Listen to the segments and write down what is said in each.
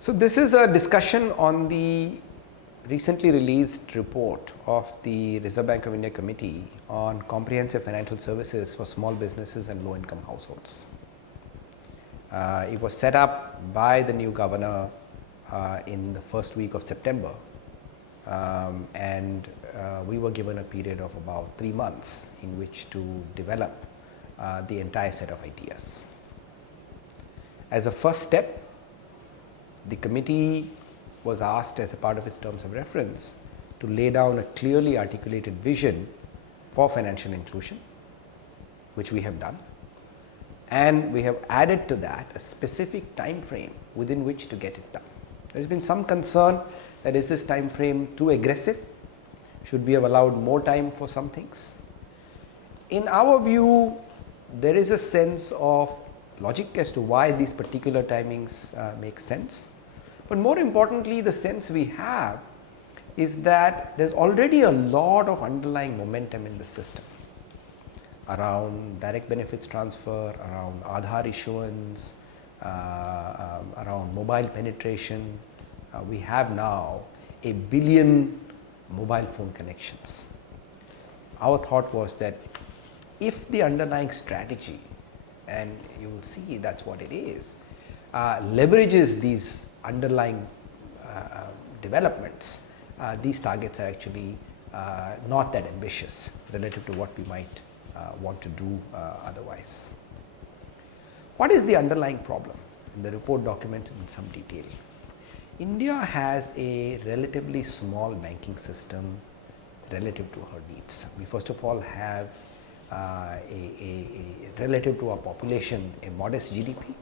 So this is a discussion on the recently released report of the Reserve Bank of India Committee on comprehensive financial services for small businesses and low income households. It was set up by the new governor in the first week of September, and we were given a period of about 3 months in which to develop the entire set of ideas. As a first step, the committee was asked, as a part of its terms of reference, to lay down a clearly articulated vision for financial inclusion, which we have done, and we have added to that a specific time frame within which to get it done. There has been some concern that is this time frame too aggressive? Should we have allowed more time for some things? In our view, there is a sense of logic as to why these particular timings make sense. But more importantly, the sense we have is that there's already a lot of underlying momentum in the system around direct benefits transfer, around Aadhaar issuance, around mobile penetration. We have now 1 billion mobile phone connections. Our thought was that if the underlying strategy, and you will see that's what it is, leverages these underlying developments, these targets are actually not that ambitious relative to what we might want to do otherwise. What is the underlying problem? And the report documents in some detail. India has a relatively small banking system relative to her needs. We first of all have relative to our population a modest GDP,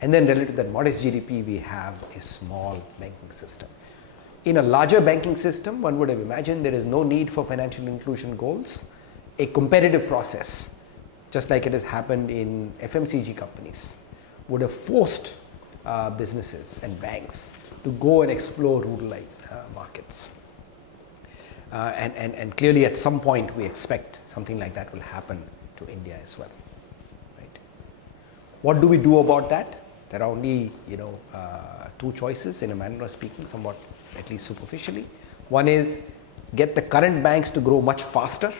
and then relative to that modest GDP we have a small banking system. In a larger banking system, one would have imagined there is no need for financial inclusion goals. A competitive process, just like it has happened in FMCG companies, would have forced businesses and banks to go and explore rural markets. And clearly at some point we expect something like that will happen to India as well. Right? What do we do about that? There are only two choices, in a manner of speaking, somewhat at least superficially. One is get the current banks to grow much faster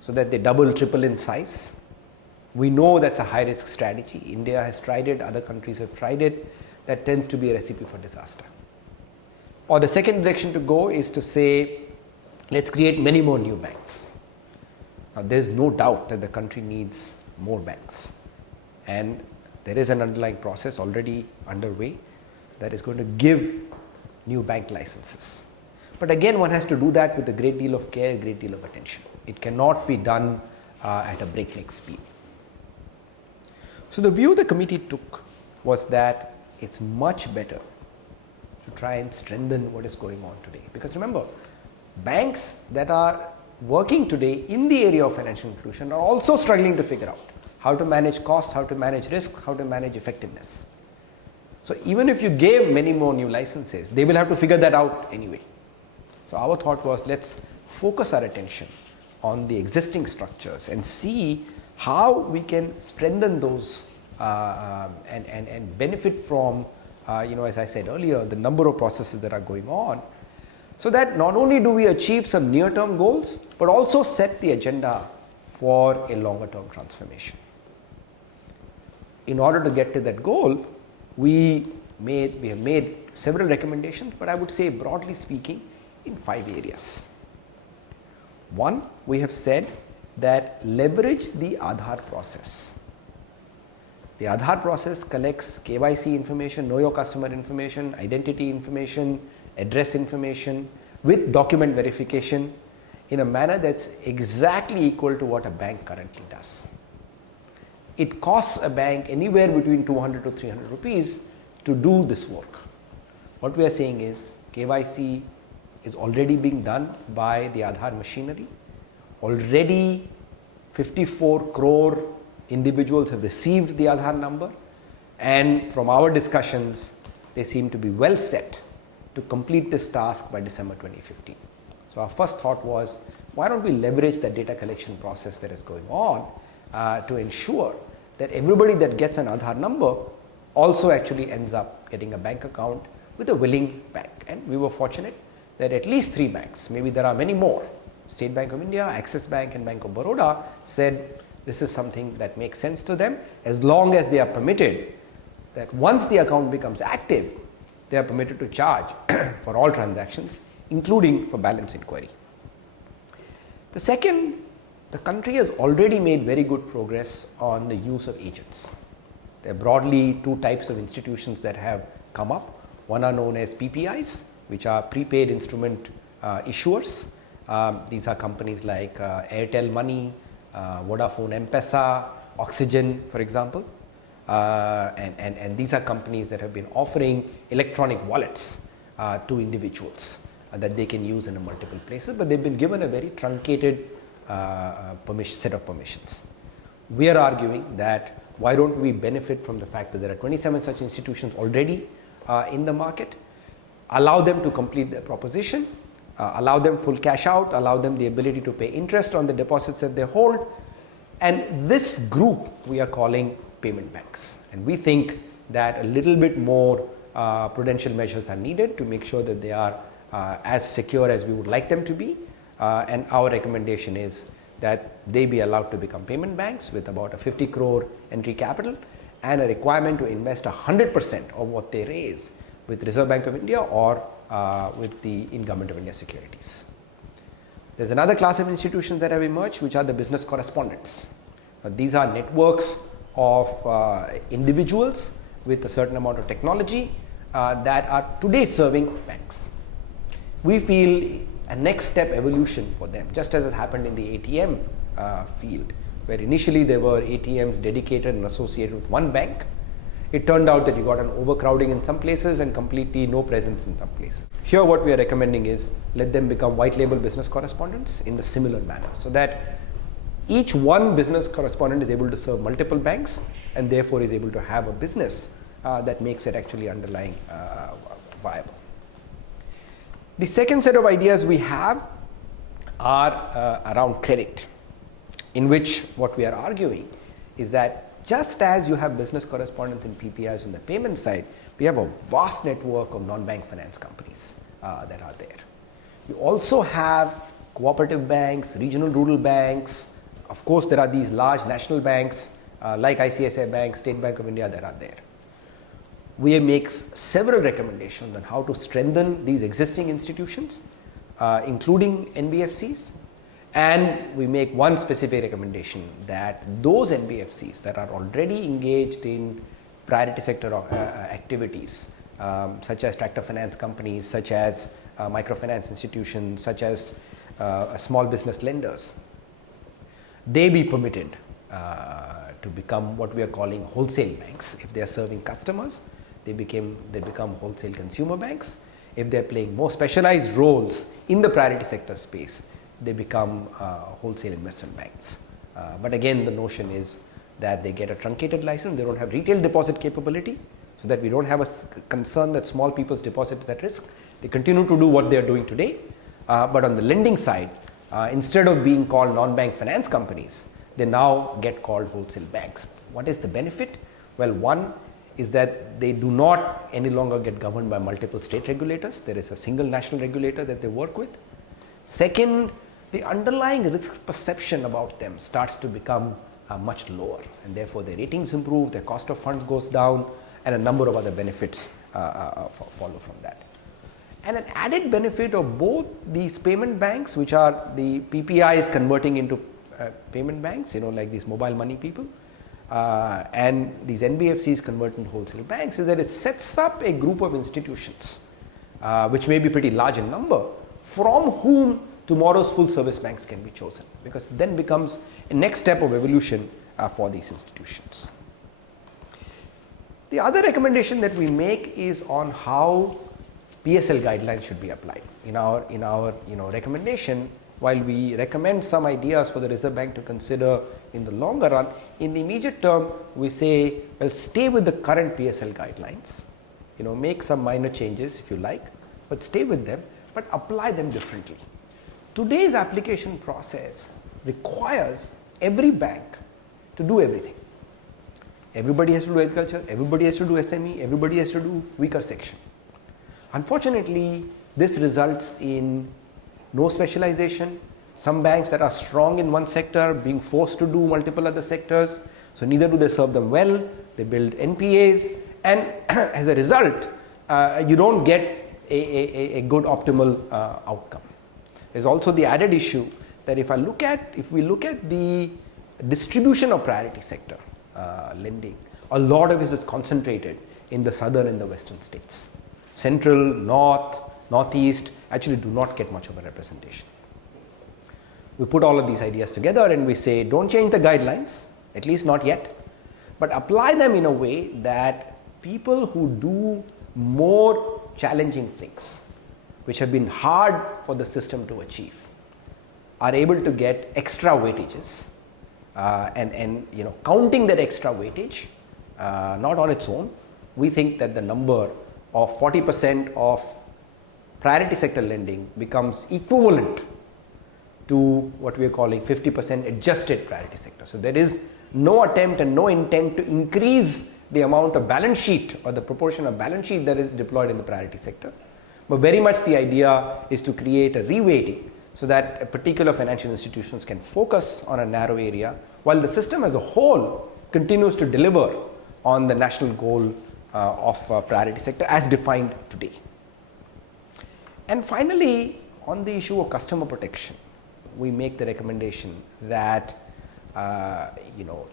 so that they double, triple in size. We know that's a high risk strategy. India has tried it, other countries have tried it. That tends to be a recipe for disaster. Or the second direction to go is to say, let's create many more new banks. Now, there's no doubt that the country needs more banks, and there is an underlying process already underway that is going to give new bank licenses. But again, one has to do that with a great deal of care, a great deal of attention. It cannot be done at a breakneck speed. So the view the committee took was that it's much better to try and strengthen what is going on today. Because remember, banks that are working today in the area of financial inclusion are also struggling to figure out how to manage costs, how to manage risk, how to manage effectiveness. So even if you gave many more new licenses, they will have to figure that out anyway. So our thought was, let's focus our attention on the existing structures and see how we can strengthen those and benefit from, as I said earlier, the number of processes that are going on, so that not only do we achieve some near-term goals, but also set the agenda for a longer-term transformation. In order to get to that goal, we have made several recommendations, but I would say, broadly speaking, in 5 areas. One, we have said that leverage the Aadhaar process. The Aadhaar process collects KYC information, know your customer information, identity information, address information with document verification in a manner that's exactly equal to what a bank currently does. It costs a bank anywhere between 200 to 300 rupees to do this work. What we are saying is KYC is already being done by the Aadhaar machinery. Already 54 crore individuals have received the Aadhaar number, and from our discussions, they seem to be well set to complete this task by December 2015. So our first thought was, why don't we leverage the data collection process that is going on to ensure that everybody that gets an Aadhaar number also actually ends up getting a bank account with a willing bank. And we were fortunate that at least 3 banks, maybe there are many more, State Bank of India, Axis Bank and Bank of Baroda, said this is something that makes sense to them as long as they are permitted that once the account becomes active, they are permitted to charge for all transactions, including for balance inquiry. The second, the country has already made very good progress on the use of agents. There are broadly 2 types of institutions that have come up. One are known as PPIs, which are prepaid instrument issuers. These are companies like Airtel Money, Vodafone M-Pesa, Oxygen, for example. And these are companies that have been offering electronic wallets to individuals that they can use in multiple places, but they've been given a very truncated set of permissions. We are arguing that why don't we benefit from the fact that there are 27 such institutions already in the market, allow them to complete their proposition, allow them full cash out, allow them the ability to pay interest on the deposits that they hold, and this group we are calling payment banks. And we think that a little bit more prudential measures are needed to make sure that they are as secure as we would like them to be, and our recommendation is that they be allowed to become payment banks with about a 50 crore entry capital and a requirement to invest 100% of what they raise with Reserve Bank of India or with the Government of India securities. There's another class of institutions that have emerged, which are the business correspondents. These are networks of individuals with a certain amount of technology that are today serving banks. We feel a next step evolution for them, just as has happened in the ATM field, where initially there were ATMs dedicated and associated with one bank. It turned out that you got an overcrowding in some places and completely no presence in some places. Here what we are recommending is let them become white label business correspondents in the similar manner, so that each one business correspondent is able to serve multiple banks and therefore is able to have a business that makes it actually underlying viable. The second set of ideas we have are around credit, in which what we are arguing is that just as you have business correspondents and PPIs on the payment side, we have a vast network of non-bank finance companies that are there. You also have cooperative banks, regional rural banks. Of course, there are these large national banks like ICICI Bank, State Bank of India that are there. We make several recommendations on how to strengthen these existing institutions, including NBFCs, and we make one specific recommendation that those NBFCs that are already engaged in priority sector activities, such as tractor finance companies, such as microfinance institutions, such as small business lenders, they be permitted to become what we are calling wholesale banks. If they are serving customers, they become wholesale consumer banks. If they are playing more specialized roles in the priority sector space, they become wholesale investment banks. But again, the notion is that they get a truncated license, they don't have retail deposit capability, so that we don't have a concern that small people's deposit is at risk. They continue to do what they are doing today, but on the lending side, instead of being called non-bank finance companies, they now get called wholesale banks. What is the benefit? Well, one is that they do not any longer get governed by multiple state regulators. There is a single national regulator that they work with. Second, the underlying risk perception about them starts to become much lower, and therefore their ratings improve, their cost of funds goes down, and a number of other benefits follow from that. And an added benefit of both these payment banks, which are the PPIs converting into payment banks, like these mobile money people, and these NBFCs convert into wholesale banks, is that it sets up a group of institutions, which may be pretty large in number, from whom tomorrow's full service banks can be chosen, because then becomes a next step of evolution for these institutions. The other recommendation that we make is on how PSL guidelines should be applied. In our recommendation, while we recommend some ideas for the Reserve Bank to consider in the longer run, in the immediate term we say, well, stay with the current PSL guidelines, make some minor changes if you like, but stay with them, but apply them differently. Today's application process requires every bank to do everything. Everybody has to do agriculture, everybody has to do SME, everybody has to do weaker section. Unfortunately, this results in no specialization. Some banks that are strong in one sector being forced to do multiple other sectors, so neither do they serve them well. They build NPAs, and as a result, you don't get a good optimal outcome. There's also the added issue that if we look at the distribution of priority sector lending, a lot of it is concentrated in the southern and the western states. Central, north, northeast actually do not get much of a representation. We put all of these ideas together and we say, don't change the guidelines, at least not yet, but apply them in a way that people who do more challenging things, which have been hard for the system to achieve, are able to get extra weightages, and counting that extra weightage, not on its own, we think that the number of 40% of priority sector lending becomes equivalent to what we are calling 50% adjusted priority sector. So there is no attempt and no intent to increase the amount of balance sheet or the proportion of balance sheet that is deployed in the priority sector, but very much the idea is to create a reweighting so that a particular financial institutions can focus on a narrow area while the system as a whole continues to deliver on the national goal of priority sector as defined today. And finally, on the issue of customer protection, we make the recommendation that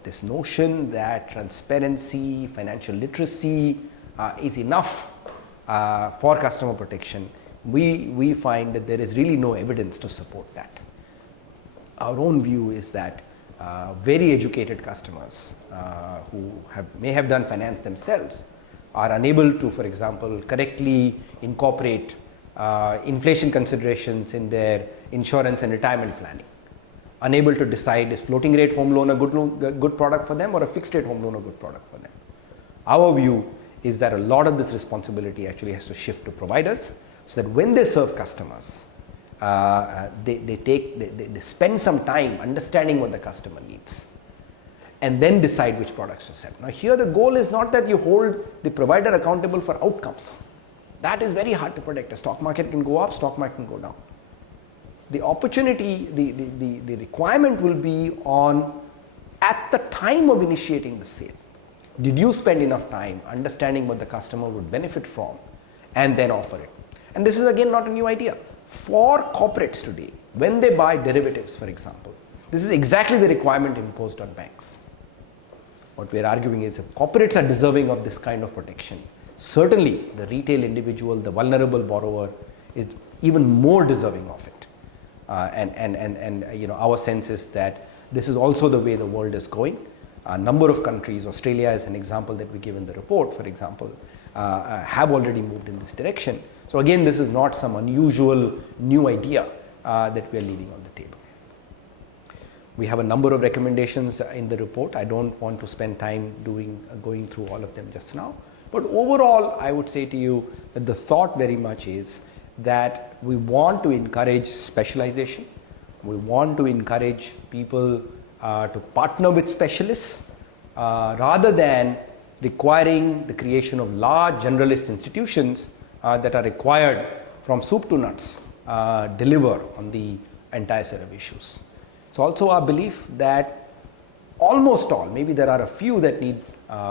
this notion that transparency, financial literacy is enough for customer protection, we find that there is really no evidence to support that. Our own view is that very educated customers who may have done finance themselves are unable to, for example, correctly incorporate inflation considerations in their insurance and retirement planning, unable to decide is floating rate home loan a good product for them or a fixed rate home loan a good product for them. Our view is that a lot of this responsibility actually has to shift to providers, so that when they serve customers, they spend some time understanding what the customer needs and then decide which products to sell. Now here the goal is not that you hold the provider accountable for outcomes. That is very hard to predict. A stock market can go up, stock market can go down. The opportunity, the requirement will be on at the time of initiating the sale. Did you spend enough time understanding what the customer would benefit from and then offer it? And this is again not a new idea. For corporates today, when they buy derivatives, for example, this is exactly the requirement imposed on banks. What we are arguing is if corporates are deserving of this kind of protection, certainly the retail individual, the vulnerable borrower is even more deserving of it. Our sense is that this is also the way the world is going. A number of countries, Australia is an example that we give in the report, for example, have already moved in this direction. So again, this is not some unusual new idea that we are leaving on the table. We have a number of recommendations in the report. I don't want to spend time going through all of them just now. But overall, I would say to you that the thought very much is that we want to encourage specialization. We want to encourage people to partner with specialists rather than requiring the creation of large generalist institutions that are required from soup to nuts deliver on the entire set of issues. It's also our belief that almost all, maybe there are a few that need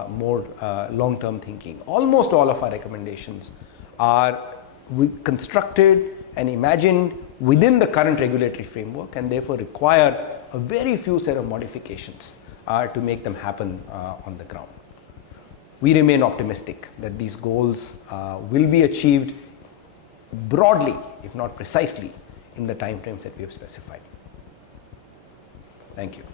more long-term thinking, almost all of our recommendations are constructed and imagined within the current regulatory framework and therefore require a very few set of modifications to make them happen on the ground. We remain optimistic that these goals will be achieved broadly, if not precisely, in the timeframes that we have specified. Thank you.